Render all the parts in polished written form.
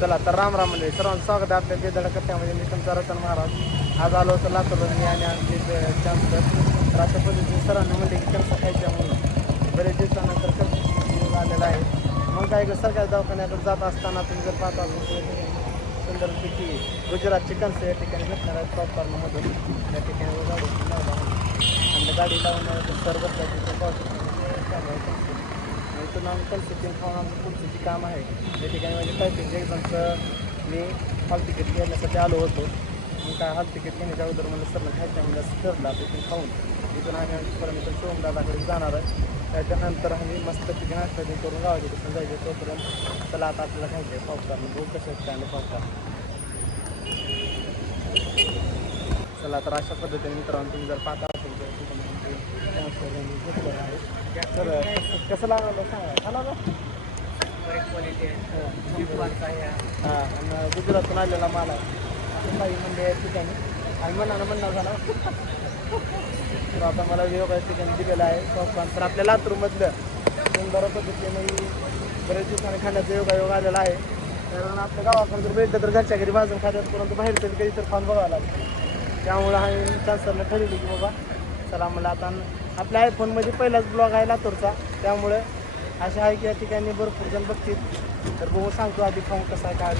चला तर राम राम मंडळी, सर्वांचं स्वागत आहे आपल्या बेदडा कट्ट्यामध्ये. मी तुमचा रतन महाराज. आज आलो होतो लातूरला मी आणि आमचे चान्सलर. तर अशा पद्धतीने सरांनी म्हणले की कणसं खायच्या म्हणून बरेच दिवसानंतर कणसं आलेला आहे. मग काय सरकारी दवाखान्याकडे जात असताना तुम्ही जर पाहता असेल सुंदरपैकी गुजरातची कणसं या ठिकाणी भेटणार आहेत पॉपकॉर्नमधून. त्या ठिकाणी गाडी आणि गाडी लावून सर बसल्या इथून आम्ही कन्सेप्टिंग खाऊन आमचं पुढचं जे काम आहे त्या ठिकाणी म्हणजे टायपिंगच्या एक्झामचं मी हॉल तिकीट घेण्यासाठी आलो होतो. मी काय हॉल तिकीट घेण्याच्या अगोदर मला सरला खायच्या म्हणजे असं ठरला तिथून खाऊन इथून आम्ही परत सोमदादाकडे जाणार आहे. त्याच्यानंतर आम्ही मस्त तिथे नाश्ता करून गावाच्या तिथून जायचं. तोपर्यंत चला आता आपल्याला खायचं आहे पॉपकॉर्न. बघू कसे आहेत काय पॉपकॉर्न. चला तर अशा पद्धतीने मित्रांनो तुम्ही जर पाहता असेल तर आहे तर कसं लागलं सांगा ना. हां आणि गुजरातून आलेला माल आहे काही म्हणजे या ठिकाणी आणि म्हणणं झाला. तर आता मला वेगवेगळ्या ठिकाणी दिलेलं आहे पॉपकॉर्न. तर आपल्या लातूरमधलं सुंदर पद्धतीने बरेच दिवसांनी खाण्याचा योगायोग आलेला आहे. कारण आपल्या गावाकडे जर भेटलं तर घरच्या घरी भाजून खातात, परंतु बाहेर तरी कधी तर खाऊन बघावं लागतं. त्यामुळं आम्ही चान्सरनं ठरवली की बाबा चला मला आता आपल्या आयफोनमध्ये पहिलाच ब्लॉग आहे लातूरचा, त्यामुळे असे आहे की या ठिकाणी भरपूर जण बघतील. तर बघू सांगतो आधी खाऊन कसं आहे काय.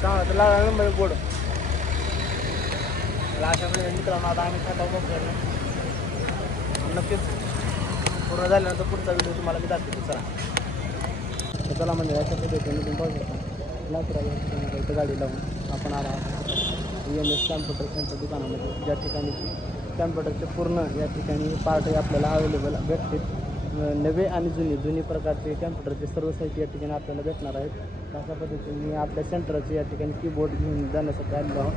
चांगला तर लागला नंबर गोड. अशा वेळेस मित्रांनो आता आम्ही खाता बघ नक्कीच पूर्ण झाल्यानंतर पुढचा व्हिडिओ तुम्हाला मी दाखवतो. चला म्हणजे अशा पद्धतीने तुम्ही बघू शकता लातूर इथं गाडी लावून आपण आला EMS कॅम्प्युटर सेंटर दुकानामध्ये, ज्या ठिकाणी कॅम्प्युटरचे पूर्ण या ठिकाणी पार्ट आपल्याला अवेलेबल भेटतील. नवे आणि जुनी प्रकारचे कॅम्प्युटरचे सर्व साहित्य या ठिकाणी आपल्याला भेटणार आहेत. अशा पद्धतीने मी आपल्या सेंटरचे या ठिकाणी कीबोर्ड घेऊन जाण्यासाठी आलेलो आहोत.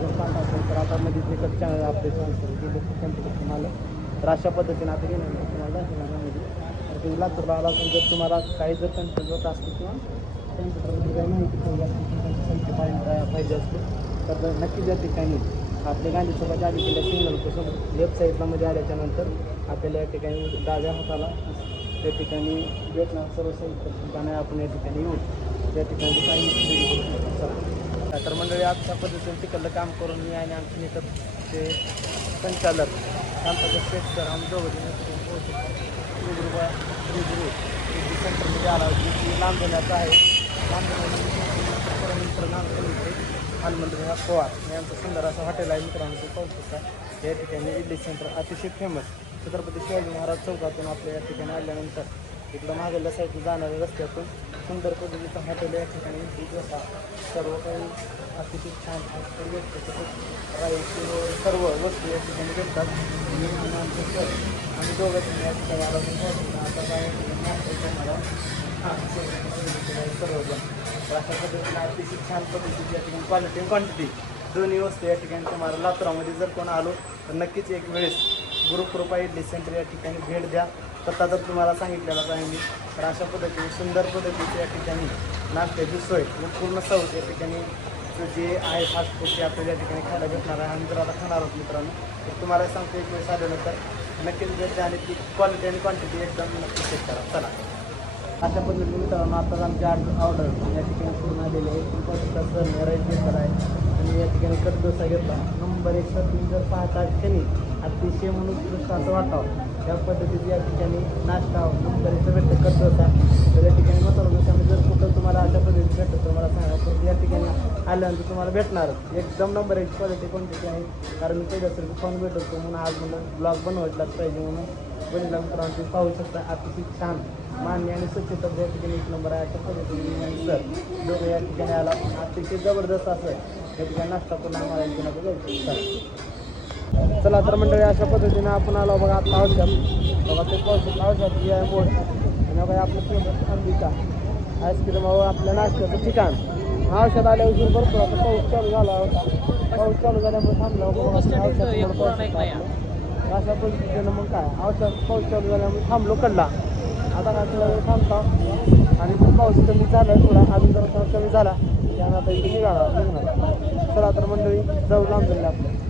जर पाहता असेल तर आता मध्ये एकच चॅनल आपले कॅम्प्युटरचे माल. तर अशा पद्धतीने आता गेल्यानंतर तुम्हाला दाखवण्यामध्ये तर तुम्ही लातूरला आला असेल जर तुम्हाला काही जर कन्फ्युज होत असते किंवा कॅम्प्युटरमध्ये काही माहिती पाहिजे असते तर नक्कीच या ठिकाणी आपल्या गांधी चौकात आली गेल्या सिग्नल वेबसाईटला मध्ये आल्याच्यानंतर आपल्याला या ठिकाणी डाव्या हाताला त्या ठिकाणी भेटणार सर्व साहित्य ठिकाणी आपण या ठिकाणी येऊन त्या ठिकाणी काही तर मंडळी आजच्या पद्धतीने तिकडलं काम करून मी आणि आमचे नेतर ते संचालक आमचा शेख सर आम्ही दोघं सेंटरमध्ये आला होती लांब देण्याचं आहे. हनुमंतराव पवार यांचं सुंदर असं हॉटेल आहे मित्रांनो, ते पाहू शकता. या ठिकाणी इडली सेंटर अतिशय फेमस. छत्रपती शिवाजी महाराज चौकातून आपल्या या ठिकाणी आल्यानंतर इकडं मागेल्या साईडला जाणाऱ्या रस्त्यातून सुंदर पद्धतीचं हॉटेल या ठिकाणी जसा सर्व काही अतिशय छान राईस सर्व वस्तू या ठिकाणी भेटतात. आम्ही दोघं या ठिकाणी आता काय सर्वजण अशा पद्धतीने अतिशय छान पद्धतीची या ठिकाणी क्वालिटी आणि क्वांटिटी दोन्ही वस्तू या ठिकाणी तुम्हाला लातूरामध्ये जर कोण आलो तर नक्कीच एक वेळेस गुरुकृपा इडली सेंटर या ठिकाणी भेट द्या. पत्ता जर तुम्हाला सांगितलेला आहे मी तर अशा पद्धतीने सुंदर पद्धतीची या ठिकाणी नाश्त्याची सोय व पूर्ण सवत या ठिकाणी जे आहे फास्ट फूड ते आपल्याला या ठिकाणी खायला भेटणार आहे. आम्ही जर आता खाणार आहोत मित्रांनो तर तुम्हाला सांगतो एक वेळेस आल्यानंतर नक्कीच भेटते आणि ती क्वालिटी आणि क्वांटिटी एकदम नक्की चेक करा. चला अशा पद्धतीने मित्रांनो आता आमची ऑर्डर या ठिकाणी पूर्ण आलेली आहे. राईस घेतला आहे आणि या ठिकाणी कट डोसा घेतला नंबर 1. तुम्ही जर पाहता ठिकाणी अतिशय म्हणून दृष्ट असं वाटावं त्या पद्धतीची या ठिकाणी नाश्ता नंबर 1 भेटतं कट डोसा. तर या ठिकाणी मसाला डोसामध्ये जर कुठं तुम्हाला अशा पद्धतीने भेटतं तर मला सांगा. तर या ठिकाणी आल्यानंतर तुम्हाला भेटणारच एकदम नंबर 1 क्वालिटी क्वांटिटी आहे. कारण मी पहिल्यासारखं खाऊन भेटत होतो म्हणून आज म्हणून ब्लॉग बनवायलाच पाहिजे म्हणून बनला मित्रांनो. तुम्ही पाहू शकता अतिशय छान मान्य आणि स्वच्छता या ठिकाणी 1 नंबर आहे. अशा पद्धतीने सर दोघं या ठिकाणी आला अतिशय जबरदस्त असं या ठिकाणी नाश्ता करून आम्हाला इथे जायचं. चला तर मंडळी अशा पद्धतीने आपण आलो बघा आता औषध बघा ते औषध जी आहे मोड आणि बघा आपलं फेमस अंबिका आईस्क्रीम आपल्या नाश्त्याचं ठिकाण. औषध आल्यावर भरपूर आता पाऊस चालू झाला होता. पाऊस चालू झाल्यामुळे थांबला औषध अशा पद्धतीनं मग काय औषध पाऊस चालू झाल्यामुळे थांबलो कडला. आता काय थोडा वेळ थांबता आणि पाऊस कमी झाला थोडा अजून जरा थोडा कमी झाला त्यानं आता इथे निघाला. चला तर मंडळी जाऊ लांब आपलं.